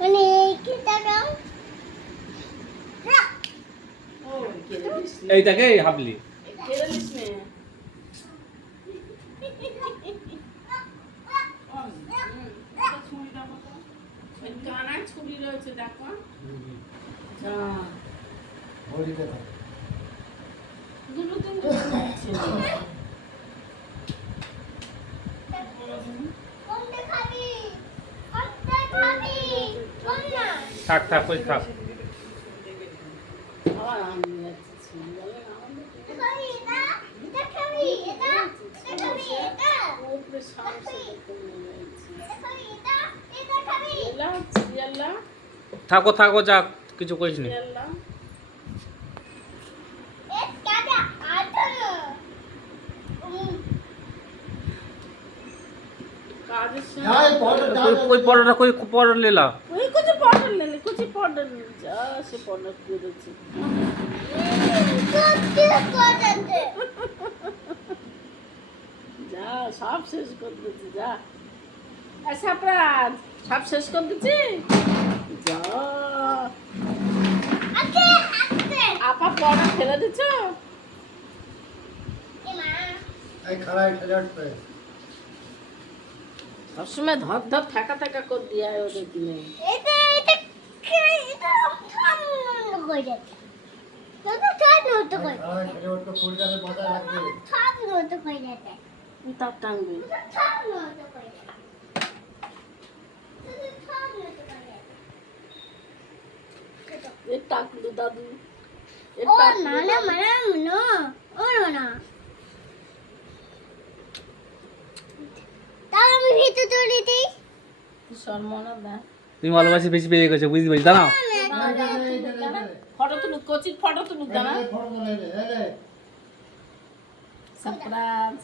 মানে কি টাকা এইটাকে হাবলি কানায় ছুরি রয়েছে দেখো দুটো তিনটে কোনটা খাবি কোনটা খাবি কোন না থাক থাক ওই থাক আবার আমি যাচ্ছি ছুরি বলে খাবি এটা খাবি এটা খাবি এটা উপরে সামনে খাবি এটা খাবি সিরিয়াল্লা থাকো থাকো যাক কিছু করিস নি সিরিয়াল্লা এ কাটা আটা काजल से कोई पाउडर कोई पाउडर ले ला वही कुछ पाउडर ले ले कुछ पाउडर जा से पाउडर को दे छी जा सब शेष कर दे छी जा ऐसा अपराध सब शेष कर दे छी जा আতে আতে आपा पाउडर फेला दे छो এ মা এই খাড়ায় খেলাট पे सब समय धक धक थका थका कर दिया है वो देखने এটা থাম কই যাচ্ছে তো থাম তো কই খাড়ায় খেলাট তো ফুল যাবে মজা লাগবে থাম তো কই যাচ্ছে तब टांग থাম তো কই যাচ্ছে থাম তো কই যাচ্ছে ये टाक दो दादू ये ও टाक না না মানে নো ও না তাও আমি ভিতরে তুলে দিই शर्माना दा তুমি ভালোবাসি বেশি পেয়ে গেছো বুঝতে পারছি দাঁড়াও फोटो तुलु कोचिन फोटो तुलु दाना ফটো বলে রে सरप्राइज